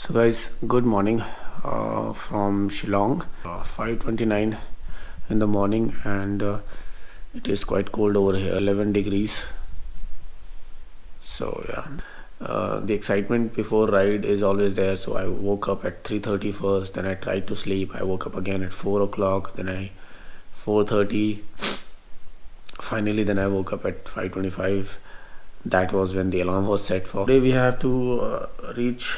So guys, good morning from Shillong. 5:29 in the morning, and it is quite cold over here, 11 degrees. So yeah, the excitement before ride is always there. So I woke up at 3:30 first, then I tried to sleep. I woke up again at 4 o'clock, then I 4:30. Finally, then I woke up at 5:25. That was when the alarm was set for. Today we have to reach.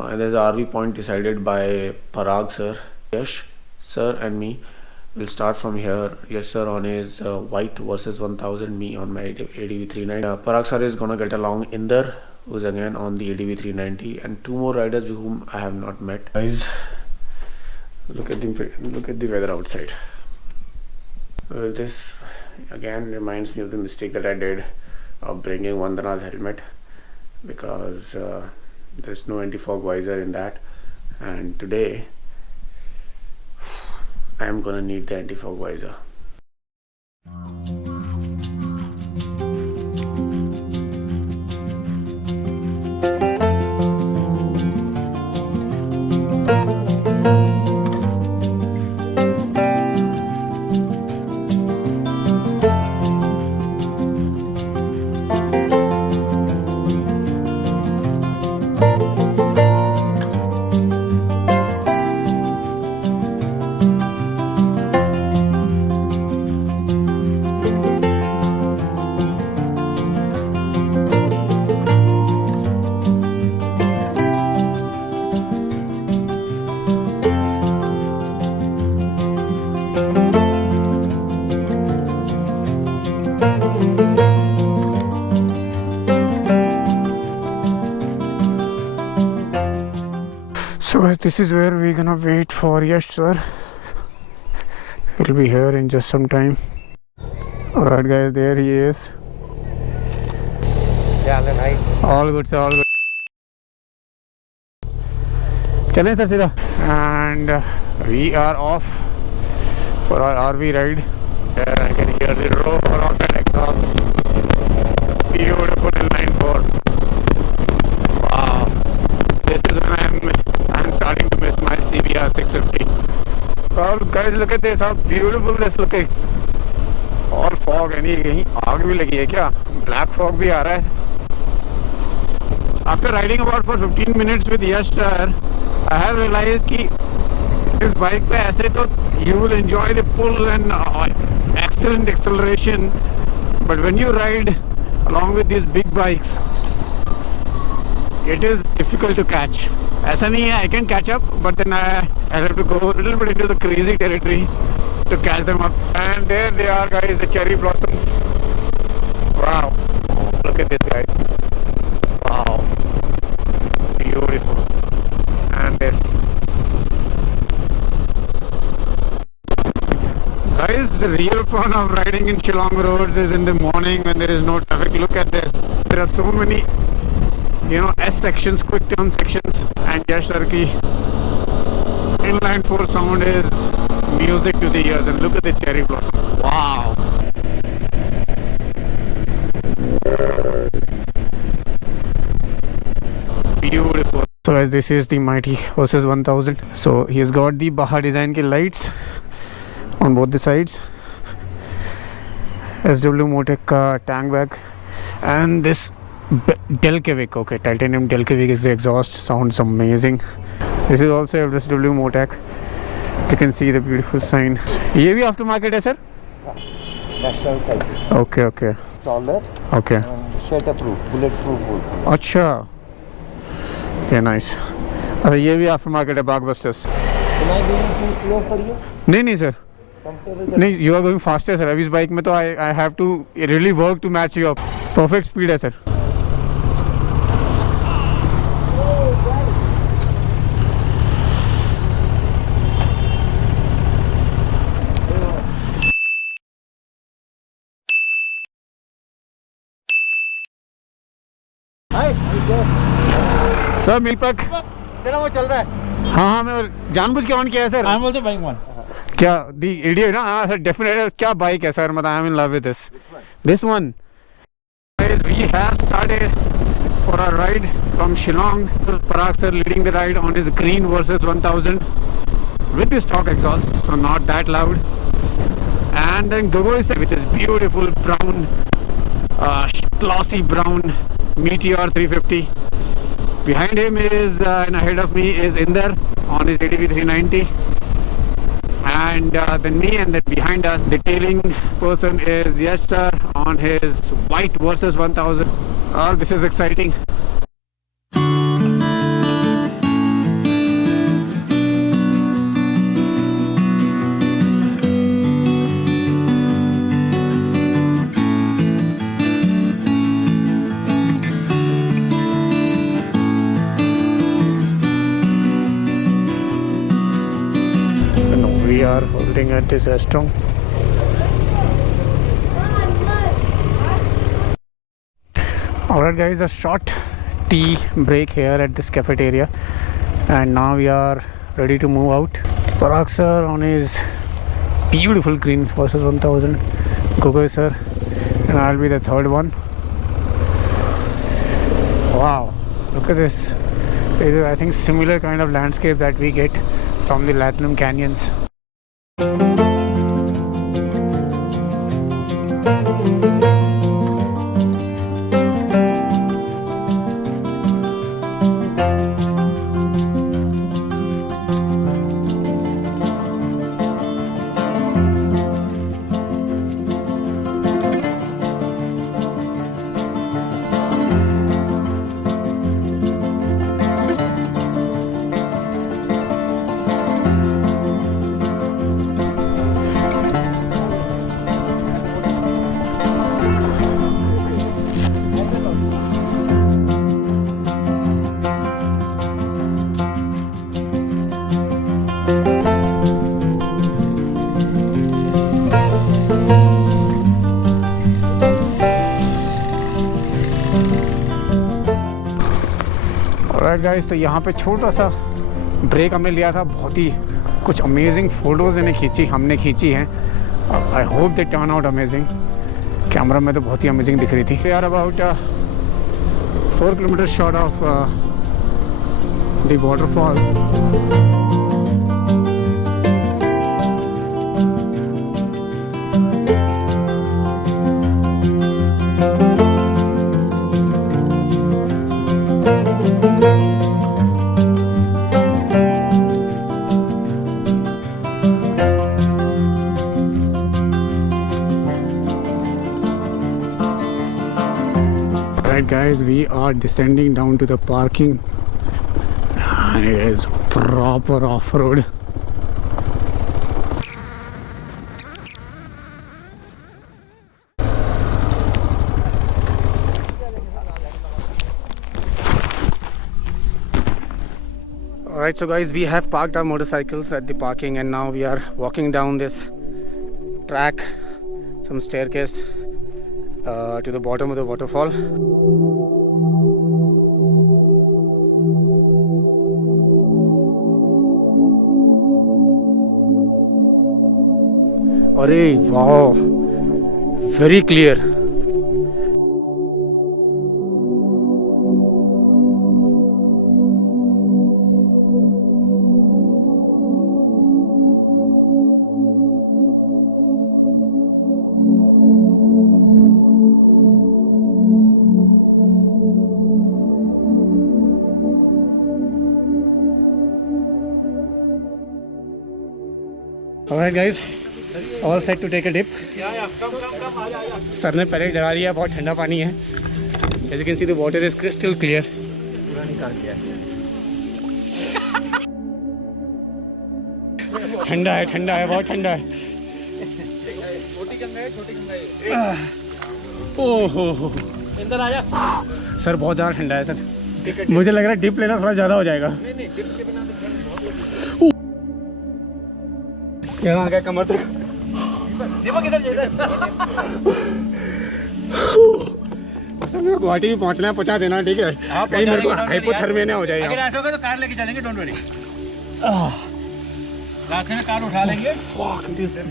And there's a RV point decided by Parag sir, Yash sir, and me. We'll start from here. Yash sir on his white versus 1000, me on my ADV 390. Parag sir is gonna get along Inder, who's again on the ADV 390, and two more riders whom I have not met. Guys, look at the weather outside. Well, this again reminds me of the mistake that I did of bringing Vandana's helmet, because there's no anti-fog visor in that, and today I am gonna need the anti-fog visor. So this is where we're gonna wait for Yash sir. He'll be here in just some time. Alright guys, there he is. All good sir, all good. Chale sir सीधा. And we are off for our RV ride. There I can hear the roar of that exhaust. Beautiful inline 4. Wow. This is when I'm starting to miss my CBR 650. Well, guys, look at this. How beautiful this looking. और fog है नहीं, कहीं आग भी लगी है क्या? Black fog भी आ रहा है. After riding about for 15 minutes with Yash sir, I have realized कि इस bike पे ऐसे तो you will enjoy the pull and excellent acceleration, but when you ride along with these big bikes, it is difficult to catch. ऐसा नहीं है, I can catch up, but then I have to go a little bit into the crazy territory to catch them up. And there they are, guys, the cherry blossoms. Wow, look at this, guys. Wow, beautiful. And this, guys, the real fun of riding in Shillong roads is in the morning when there is no traffic. Look at this. There are so many, S sections, quick turn sections, and Yash sir ki inline 4 sound is music to the ears. And look at the cherry blossom. Wow. Beautiful. So guys, this is the Mighty versus 1000. So he has got the Baha design ke lights on both the sides, SW Motec ka tank bag, and this Delkevic. Okay, titanium Delkevic is the exhaust. Sounds amazing. This is also SW Motec. You can see the beautiful sign. ये भी aftermarket है sir? National cycle. Okay, okay. Taller. Okay. And shutter-proof, bulletproof. अच्छा. Okay, nice. अच्छा ये भी aftermarket है Blockbusters. Can I be too slow for you? नहीं sir. नहीं, you are going faster sir. अभी इस बाइक में तो I have to really work to match you up. Perfect speed है sir. सर मेरे पास तेरा वो चल रहा है। हाँ मैं जानबूझ के ऑन किया है sir. I'm also buying one. क्या दी इडियट ना? हाँ सर डेफिनेटली। क्या बाइक है सर? मतलब I am in love with this one. We have started for our ride from Shillong. Parag sir leading the ride on his green versus 1000 with the stock exhaust, so not that loud. And then Gogoi sir with his beautiful brown, glossy brown Meteor 350. Behind him is and ahead of me is Inder on his ADV 390. And then me, and then behind us the tailing person is Yash sir on his white versus 1000. This is exciting. We are holding at this restaurant. Alright guys, a short tea break here at this cafeteria, and now we are ready to move out. Parag sir on his beautiful green versus 1000, Gogoi sir, and I'll be the third one. Wow, look at this. It is, I think, similar kind of landscape that we get from the Lathnum canyons. Alright guys, तो यहाँ पे छोटा सा break हमने लिया था. बहुत ही कुछ अमेजिंग फ़ोटोज़ हमने खींची हैं. I hope they turn out amazing. Camera में तो बहुत ही अमेजिंग दिख रही थी. We are about 4 kilometre short of the waterfall. Right guys, we are descending down to the parking, and it is proper off-road. Alright, so guys, we have parked our motorcycles at the parking, and now we are walking down this track, some staircase to the bottom of the waterfall. अरे वाह, very clear. Alright guys, all set to take a dip. Sir ने पहले डरा लिया, बहुत ठंडा पानी है. As you can see, the water is crystal clear. पूरा निकाल दिया. ठंडा है, बहुत ठंडा है. ओहो, अंदर आ जा. सर बहुत ज़्यादा ठंडा है सर. मुझे लग रहा है डिप लेना थोड़ा ज़्यादा हो जाएगा. नहीं, डिप के बिना तो यहाँ आ गया कमर तक. सर मेरे को गुवाहाटी भी पहुँचना है, पहुँचा देना. ठीक है, कहीं मेरे को हाइपोथर्मिया ना हो जाए. अगर ऐसा होगा तो कार लेके चलेंगे, डोंट वरी. रास्ते में कार उठा लेंगे.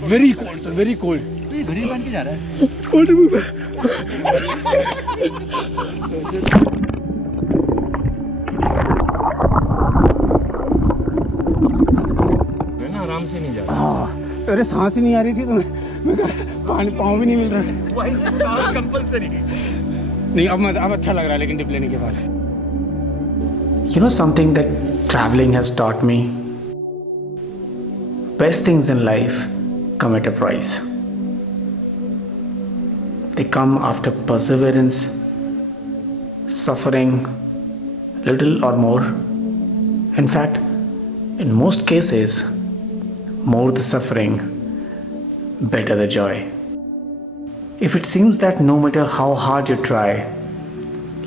Very cold sir, very cold. ये घड़ी बन के जा रहा है. भी नहीं जा रहा। हाँ, अरे सांस ही नहीं आ रही थी तो मैं पानी पाँव भी नहीं मिल रहा। सांस कंपलसरी। नहीं अब अच्छा लग रहा है लेकिन डिप लेने के बाद। You know something that traveling has taught me? Best things in life come at a price. They come after perseverance, suffering, little or more. In fact, in most cases, more the suffering, better the joy. If it seems that no matter how hard you try,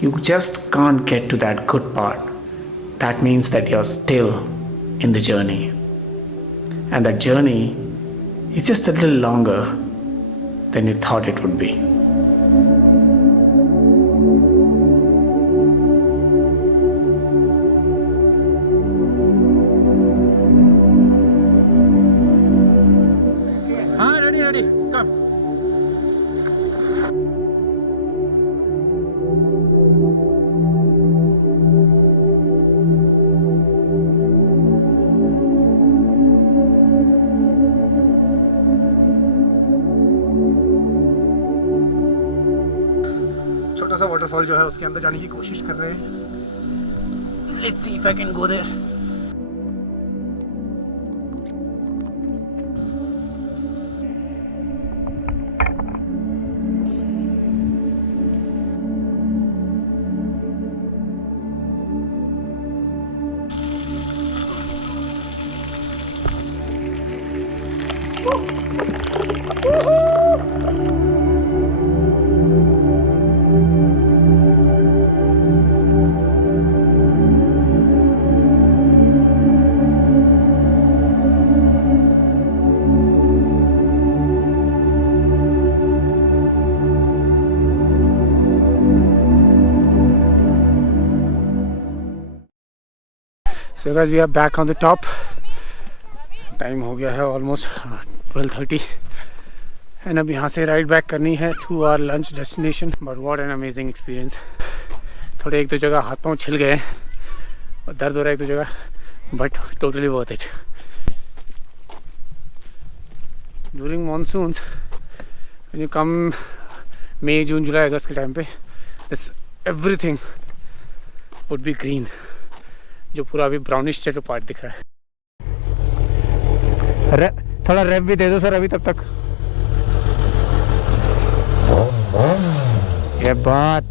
you just can't get to that good part, that means that you're still in the journey. And that journey is just a little longer than you thought it would be. हाँ ready कम। छोटा सा waterfall जो है उसके अंदर जाने की कोशिश कर रहे हैं। Let's see if I can go there. So guys, we are back on the top. Time हो गया है ऑलमोस्ट 12:30 एंड अब यहाँ से राइड बैक करनी है to our lunch destination. But what an amazing experience. थोड़े एक दो जगह हाथ पाँव छिल गए और दर्द हो रहा है एक दो जगह, but totally worth it. During monsoons when you come मई जून जुलाई अगस्त के टाइम पे this everything would be green, जो पूरा अभी ब्राउनिश शेडो पार्ट दिख रहा है। थोड़ा रेव भी दे दो सर अभी तब तक। ये बात।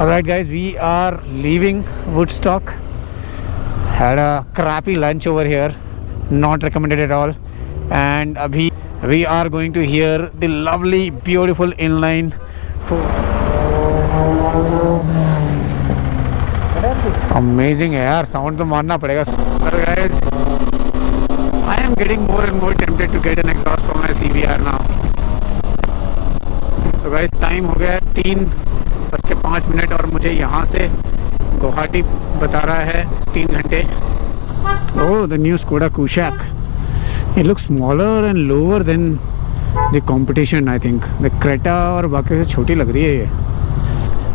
Alright guys, we are leaving Woodstock. Had a crappy lunch over here, not recommended at all. And abhi we are going to hear the lovely, beautiful inline for amazing है यार, साउंड तो मानना पड़ेगा। Guys, I am getting more and more tempted to get an exhaust from my CBR now. So guys, time हो गया है 3:05 और मुझे यहाँ से गुवाहाटी बता रहा है 3 घंटे। Oh, the new Skoda Kushaq. It looks smaller and lower than the competition. I think the Creta और बाकी से छोटी लग रही है। ये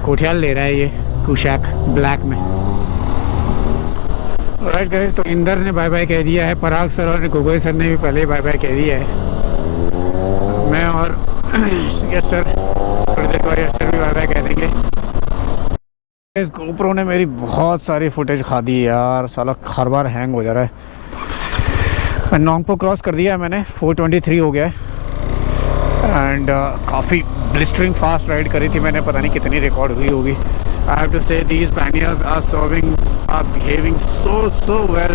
कोठियाल ले रहा है ये कुशाक ब्लैक में। राइट गाइस, तो इंदर ने बाय बाय कह दिया है, पराग सर और गोगोई सर ने भी पहले बाय बाय कह दिया है। मैं और यस सर थोड़ी देर बाद यस सर भी बाय बाय कह देंगे। इस गोप्रो ने मेरी बहुत सारी फुटेज खा दी यार, साला हर बार हैंग हो जा रहा है। नोंगपो क्रॉस कर दिया है मैंने, 423 हो गया है एंड काफ़ी ब्लिस्टरिंग फास्ट राइड करी थी मैंने, पता नहीं कितनी रिकॉर्ड हुई होगी। I have to say these panniers are behaving so well।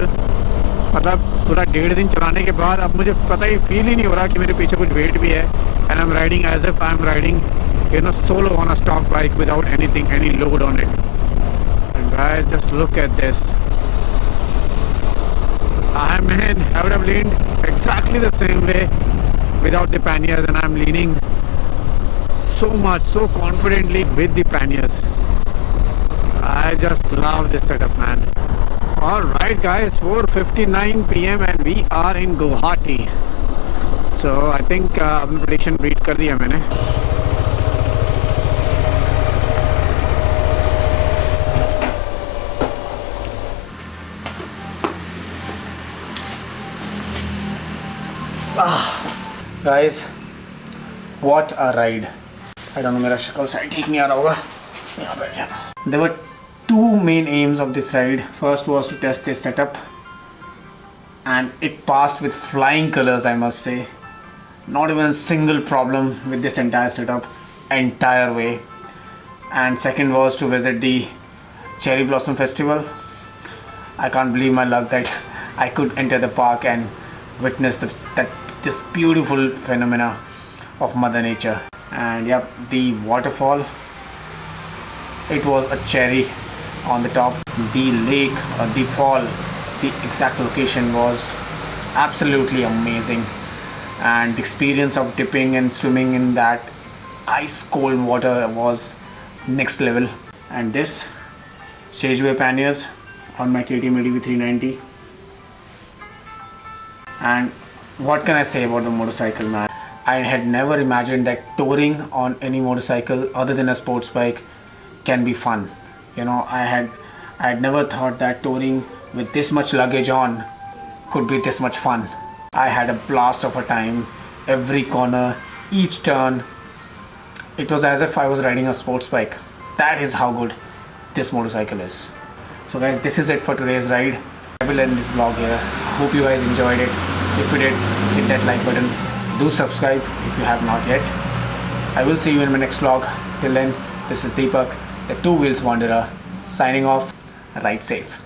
मतलब पूरा 1.5 दिन चलाने के बाद अब मुझे पता ही फील ही नहीं हो रहा कि मेरे पीछे कुछ वेट भी है। And I am riding as if I am riding solo on a stock bike without any load on it। And guys, just look at this। I would have leaned exactly the same way without the panniers, and I am leaning so much, so confidently with the panniers। I just love this setup, man। Alright guys, 4:59 PM and we are in Guwahati। So I think अपनी prediction beat कर दिया मैंने। Guys, what a ride. I don't know, मेरा शक्ल side ठीक नहीं आ रहा होगा, यहाँ बैठ जाता. There were two main aims of this ride. First was to test this setup, and it passed with flying colors, I must say. Not even a single problem with this entire setup, entire way. And second was to visit the Cherry Blossom Festival. I can't believe my luck that I could enter the park and witness this beautiful phenomena of Mother Nature. And yep, the waterfall, it was a cherry on the top. The lake, the fall, the exact location was absolutely amazing, and the experience of dipping and swimming in that ice cold water was next level. And this Sageway panniers on my KTM ADV 390. And what can I say about the motorcycle, man? I had never imagined that touring on any motorcycle other than a sports bike can be fun. You know, I had never thought that touring with this much luggage on could be this much fun. I had a blast of a time. Every corner, each turn, it was as if I was riding a sports bike. That is how good this motorcycle is. So guys, this is it for today's ride. I will end this vlog here. I hope you guys enjoyed it. If you did, hit that like button. Do subscribe if you have not yet. I will see you in my next vlog. Till then, this is Deepak, the Two Wheels Wanderer, signing off. Ride safe.